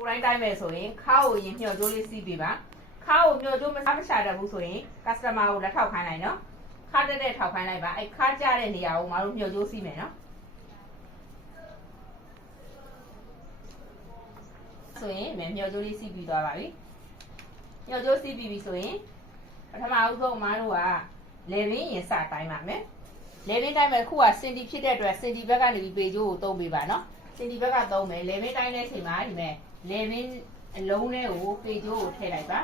ကိုတိုင်းတိုင်းမယ်ဆိုရင်ခါကိုရင်မျှော်ကြိုးလေးစီးပေးပါခါကိုမျှော်ကြိုးမစားမရှာတတ်ဘူးဆိုရင် customer ကိုလက်ထောက်ခိုင်းလိုက်နော်ခါတက်ထောက်ခိုင်းလိုက်ပါအဲ့ခါကြတဲ့နေရာကိုမတို့မျှော်ကြိုးစီးမယ်နော်ဆိုရင်မျှော်ကြိုးလေးစီးပြီးသွားပါပြီမျှော်ကြိုးစီးပြီးပြီဆိုရင်ပထမအဆုံးမတို့ကလေဘင်းရင်စတိုင်းပါမယ်လေဘင်းတိုင်းမယ်ခုကစင်တီဖြစ်တဲ့အတွက်စင်တီဘက်ကနေပြီးပေကြိုးကိုသုံးပေးပါနော်စင်တီဘက်ကသုံးမယ်လေဘင်းတိုင်းတဲ့အချိန်မှာဒီမဲ့လေဘင်းအလုံးလေးကိုပေကြိုးကိုထည့်လိုက်ပါ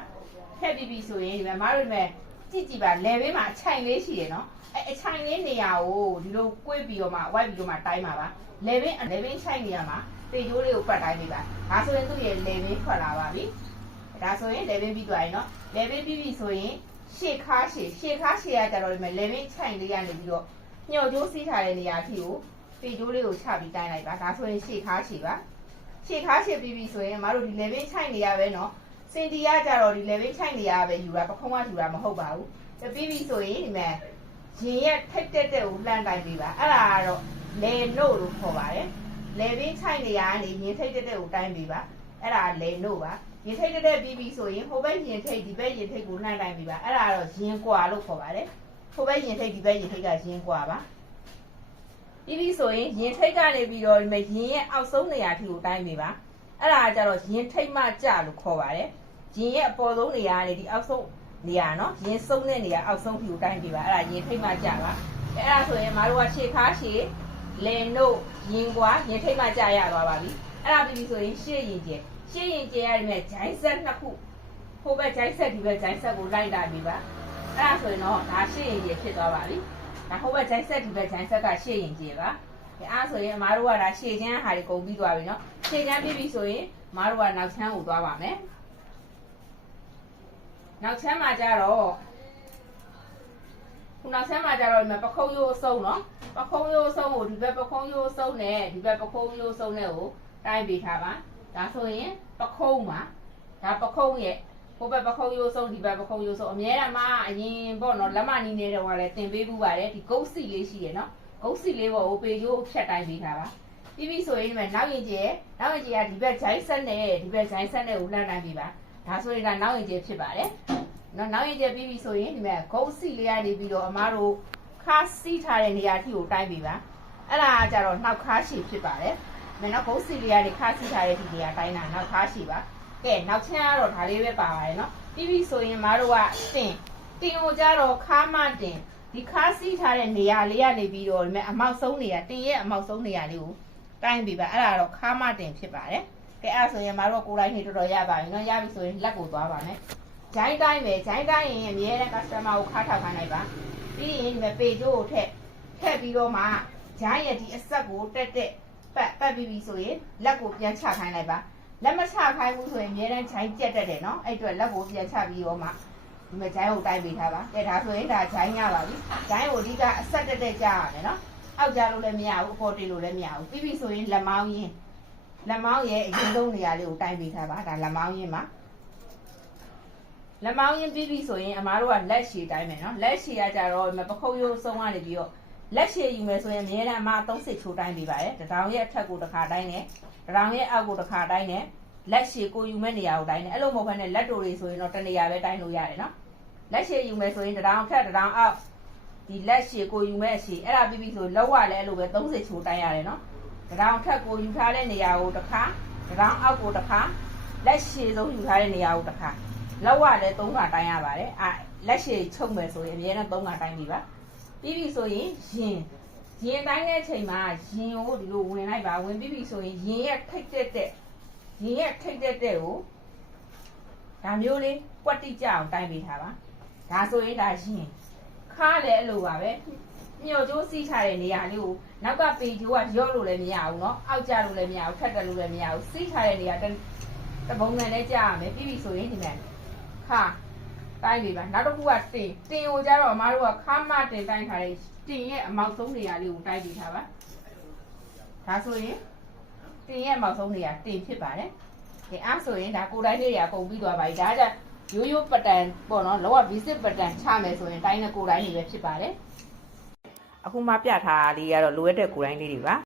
ထည့်ပြီးပြီဆိုရင်ဒီမဲ့မတို့ဒီမဲ့ကြည့်ပါလေဘင်းမှာအချိုင်လေးရှိရနော်အဲ့အချိုင်လေးနေရာကိုဒီလိုကွေ့ပြီးတော့မှဝိုက်ပြီးတော့မှတိုင်းပါပါလေဘင်းချိုင်နေရာမှာပေကြိုးလေးကိုပတ်တိုင်းပေးပါဒါဆိုရင်သူ့ရဲ့လေဘင်းထွက်လာပါပြီဒါဆိုရင်လေဘင်းပြီးသွားပြီနော်လေဘင်းပြီးပြီဆိုရင်ရှေ့ခါရှေ့ကကြတော့ဒီမဲ့လေဘင်းချိုင်လေးရနေပြီးတော့ညှော်ကြိုးစီးထားတဲ့နေရာအထိကိုပေကြိုးလေးကိုချပြီးတိုင်းလိုက်ပါဒါဆိုရင်ရှေ့ခါရှေ့ပါရှေ့ခါရှေ့ပြီးပြီဆိုရင်မတို့ဒီလေဘင်းချိုင်နေရပဲနော်စင်တီကကြတော့ဒီလေဘင်းချိုင်နေရပဲယူတာပခုံးကယူတာမဟုတ်ပါဘူးပြီးပြီဆိုရင်ဒီမဲ့ရင်ရက်ထိတ်တက်ကိုလှမ်းတိုင်းပေးပါအဲ့ဒါကတော့လေနို့လို့ခေါ်ပါတယ်လေဘင်းချိုင်နေရကနေရင်ထိတ်တက်ကိုတိုင်းပေးပါအဲ့ဒါလေနို့ပါရင်ထိတ်တက်ပြီးပြီဆိုရင်ဟိုဘက်ရင်ထိတ်ဒီဘက်ရင်ထိတ်ကိုလှမ်းတိုင်းပေးပါအဲ့ဒါတော့ရင်ကွာလို့ခေါ်ပါတယ်ဟိုဘက်ရင်ထိတ်ဒီဘက်ရင်ထိတ်ကရင်ကွာပါပြီးပြီဆိုရင်ရင်ထိတ်ကနေပြီးတော့ဒီမဲ့ရင်ရဲ့အောက်ဆုံးနေရာထိကိုတိုင်းပေးပါအဲ့ဒါကြတော့ရင်ထိတ်မှကြလို့ခေါ်ပါတယ်ရင်ရဲ့အပေါ်ဆုံးနေရာကနေဒီအောက်ဆုံးနေရာနော်ရင်ဆုံးတဲ့နေရာအောက်ဆုံးထိကိုတိုင်းပေးပါအဲ့ဒါရင်ထိတ်မှကြပါအဲ့ဒါဆိုရင်မတို့ကရှေ့ခါရှေ့လေနို့ရင်ကွာရင်ထိတ်မှကြရသွားပါပြီအဲ့ဒါပြီးပြီဆိုရင်ရှေ့ရင်ကျရတဲ့မဲ့ဂျိုင်းဆက်နှစ်ခုဟိုဘက်ဂျိုင်းဆက်ဒီဘက်ဂျိုင်းဆက်ကိုလိုက်တာပြီပါအဲ့ဒါဆိုရင်တော့ဒါရှေ့ရင်ကျဖြစ်သွားပါပြီဒါဟိုဘက်ဂျိုင်းဆက်ဒီဘက်ဂျိုင်းဆက်ကရှေ့ရင်ကျပါအဲ့ဒါဆိုရင်အမားတို့ကဒါရှေ့ချမ်းဟာတွေကုန်ပြီးသွားပြီနော်ရှေ့ချမ်းပြီးပြီဆိုရင်အမားတို့ကနောက်ချမ်းကိုသွားပါမယ်နောက်ချမ်းမှာကြတော့ခုနောက်ချမ်းမှာကြတော့ဒီမှာပခုံးရိုးအစုံနော်ပခုံးရိုးအစုံကိုဒီဘက်ပခုံးရိုးအစုံနဲ့ဒီဘက်ပခုံးရိုးအစုံနဲ့ကိုတိုင်းပေးထားပါဒါဆိုရင်ပခုံးမှာဒါပခုံးရဲ့ဟိုဘက်ပခုံးရိုးဆုံးဒီဘက်ပခုံးရိုးဆုံးအများအားအရင်ပေါ့နော်လက်မနီးနေတော့ကလည်းတင်ပေးဘူးပါတယ်ဒီဂုတ်စီလေးရှိရနော်ဂုတ်စီလေးပေါ်ကိုပေကျိုးဖြတ်တိုင်းပေးထားပါပြီးပြီဆိုရင်ဒီမှာနောက်ရင်ကျဲကဒီဘက်ဂျိုင်းဆက်နဲ့ဒီဘက်ဂျိုင်းဆက်နဲ့ကိုလှမ်းတိုင်းပေးပါဒါဆိုရင်ဒါနောက်ရင်ကျဲဖြစ်ပါတယ်နော်နောက်ရင်ကျဲပြီးပြီဆိုရင်ဒီမှာဂုတ်စီလေးကနေပြီးတော့အမားတို့ခါစီးထားတဲ့နေရာထိကိုတိုင်းပေးပါအဲ့ဒါကြတော့နှောက်ခါရှည်ဖြစ်ပါတယ်နော်ဂုတ်စီလေးကနေခါစီးထားတဲ့ဒီနေရာတိုင်းတာနှောက်ခါရှည်ပါကဲနောက်ချမ်းကတော့ဒါလေးပဲပါပါတယ်နော်ပြီးပြီဆိုရင်မတို့ကတင်ကိုကြတော့ခါမတင်ဒီခါစီးထားတဲ့နေရာလေးကနေပြီးတော့ဒီမဲ့အမောက်ဆုံးနေရာတင်ရဲ့အမောက်ဆုံးနေရာလေးကိုတိုင်းပြီးပါအဲ့ဒါတော့ခါမတင်ဖြစ်ပါတယ်ကဲအဲ့ဆိုရင်မတို့ကိုယ်တိုင်းနေတော်တော်ရပါပြီနော်ရပြီဆိုရင်လက်ကိုသွားပါမယ်ဂျိုင်းတိုင်းပဲဂျိုင်းတိုင်းရင်အများတဲ့ customer ကိုခါထောက်ခိုင်းလိုက်ပါပြီးရင်ဒီမဲ့ပေကျိုးကိုထည့်ပြီးတော့မှဂျိုင်းရဲ့ဒီအဆက်ကိုတက်ပတ်ပြီးပြီဆိုရင်လက်ကိုပြန်ချခိုင်းလိုက်ပါလက်မချခိုင်းဘူးဆိုရင်အများတန်းဂျိုင်းကြက်တတ်တယ်နော်အဲ့အတွက်လက်ကိုပြန်ချပြီးတော့မှဒီမှာဂျိုင်းကိုတိုင်းပေးထားပါကဲဒါဆိုရင်ဒါဂျိုင်းရပါပြီဂျိုင်းကိုအဓိကအဆက်တက်ကြရမယ်နော်အောက်ကြလို့လည်းမရဘူးအပေါ်တင်လို့လည်းမရဘူးပြီးပြီဆိုရင်လက်မောင်းရဲ့အရင်ဆုံးနေရာလေးကိုတိုင်းပေးထားပါဒါလက်မောင်းရင်းမှာလက်မောင်းရင်းပြီးပြီဆိုရင်အမားတို့ကလက်ရှည်တိုင်းမယ်နော်လက်ရှည်ကကြတော့ပခုံးရိုးဆုံးကနေပြီးတော့လက်ရှည်ယူမယ်ဆိုရင်အများတန်းအမ30ချိုးတိုင်းပေးပါတယ်တထောင်ရဲ့အထက်ကိုတစ်ခါတိုင်းနဲ့တထောင်ရဲ့အောက်ကိုတစ်ခါတိုင်းနဲ့လက်ရှည်ကိုယူမဲ့နေရာကိုတိုင်းနဲ့အဲ့လိုမဟုတ်ဘဲနဲ့လက်တိုတွေဆိုရင်တော့တနေရာပဲတိုင်းလို့ရတယ်နော်လက်ရှည်ယူမယ်ဆိုရင်တထောင်ထက်တထောင်အောက်ဒီလက်ရှည်ကိုယူမဲ့အရှည်အဲ့ဒါပြီးပြီဆိုလောက်ရလဲအဲ့လိုပဲ30ချိုးတိုင်းရတယ်နော်တထောင်ထက်ကိုယူထားတဲ့နေရာကိုတစ်ခါတထောင်အောက်ကိုတစ်ခါလက်ရှည်ဆုံးယူထားတဲ့နေရာကိုတစ်ခါလောက်ရလဲ3ခါတိုင်းရပါတယ်လက်ရှည်ချုပ်မယ်ဆိုရင်အများနဲ့3ခါတိုင်းပြီပါပြီးပြီဆိုရင်ရင်တိုင်းတဲ့အချိန်မှာရင်ကိုဒီလိုဝင်လိုက်ပါဝင်ပြီးပြီဆိုရင်ရင်ရဲ့ထိတ်တက်ကိုဒါမျိုးလေးကွက်တိကြအောင်တိုင်းပေးထားပါဒါဆိုရင်ဒါရင်ခါလည်းအဲ့လိုပါပဲညှော်ကြိုးစီးထားတဲ့နေရာလေးကိုနောက်ကပေကြိုးကရော့လို့လည်းမရဘူးเนาะအောက်ကျလို့လည်းမရဘူးထက်တက်လို့လည်းမရဘူးစီးထားတဲ့နေရာတပုံစံနဲ့ကြာရမယ်ပြီးပြီဆိုရင်ဒီမှာခါတိုင်းပေးပါနောက်တစ်ခုကတင်ကိုကြတော့အမားတို့ကခါမတင်တိုင်းထားတဲ့တင်ရဲ့အမောက်ဆုံးနေရာလေးကိုတိုင်းပေးထားပါဒါဆိုရင်တင်ရဲ့အမောက်ဆုံးနေရာတင်ဖြစ်ပါတယ်ကဲအဲ့ဆိုရင်ဒါကိုတိုင်းလေးတွေအကုန်ပြီးသွားပါပြီဒါကြရိုးပတန်ပေါ့နော်လောက visit ပတန်ချမယ်ဆိုရင်တိုင်းနဲ့ကိုတိုင်းတွေပဲဖြစ်ပါတယ်အခုမှပြထားတာလေးကတော့လိုရတဲ့ကိုတိုင်းလေးတွေပါ